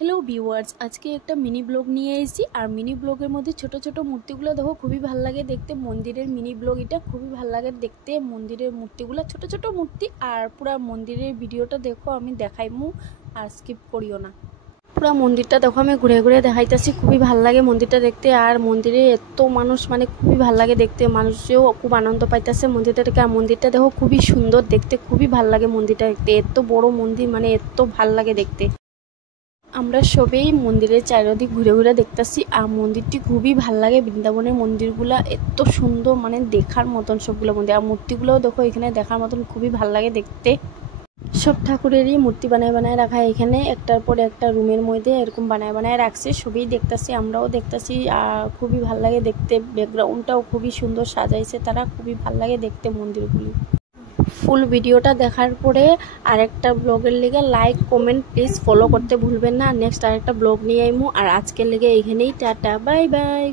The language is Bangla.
হ্যালো ভিউয়ার্স, আজকে একটা মিনি ব্লগ নিয়ে এসেছি। আর মিনি ব্লগের মধ্যে ছোট ছোট মূর্তিগুলো দেখো, খুবই ভালো লাগে দেখতে। মন্দিরের মিনি ব্লগ এটা, খুবই ভালো লাগে দেখতে। মন্দিরের মূর্তিগুলো ছোট ছোট মূর্তি, আর পুরা মন্দিরের ভিডিওটা দেখো, আমি দেখাইমু আর স্কিপ করিও না। পুরা মন্দিরটা দেখো, আমি ঘুরে ঘুরে দেখাইতেছি। খুবই ভালো লাগে মন্দিরটা দেখতে। আর মন্দিরে এত মানুষ, মানে খুবই ভালো লাগে দেখতে। মানুষও খুব আনন্দ পাইতেছে মন্দিরটা থেকে। আর মন্দিরটা দেখো খুবই সুন্দর দেখতে, খুবই ভালো লাগে মন্দিরটা দেখতে। এত বড় মন্দির, মানে এত ভালো লাগে দেখতে। আমরা সবেই মন্দিরের চারিদিক ঘুরে ঘুরে দেখতেছি। আর মন্দিরটি খুবই ভাল লাগে। বৃন্দাবনের মন্দিরগুলা এত সুন্দর, মানে দেখার মতন সবগুলো মন্দির। আর মূর্তিগুলোও দেখো এখানে দেখার মতন, খুবই ভাল লাগে দেখতে। সব ঠাকুরেরই মূর্তি বানায় বানায় রাখা এখানে, একটার পরে একটা রুমের মধ্যে এরকম বানায় বানায় রাখছে। সবই দেখতেছি, আমরাও দেখতেছি। আর খুবই ভাল লাগে দেখতে। ব্যাকগ্রাউন্ডটাও খুবই সুন্দর সাজাইছে তারা, খুবই ভাল লাগে দেখতে মন্দিরগুলি। ফুল ভিডিওটা দেখার পরে আরেকটা ব্লগের লেগে লাইক কমেন্ট প্লিজ ফলো করতে ভুলবেন না। নেক্সট আরেকটা ব্লগ নিয়ে আইমু। আর আজকের লেগে এখানেই টাটা, বাই বাই।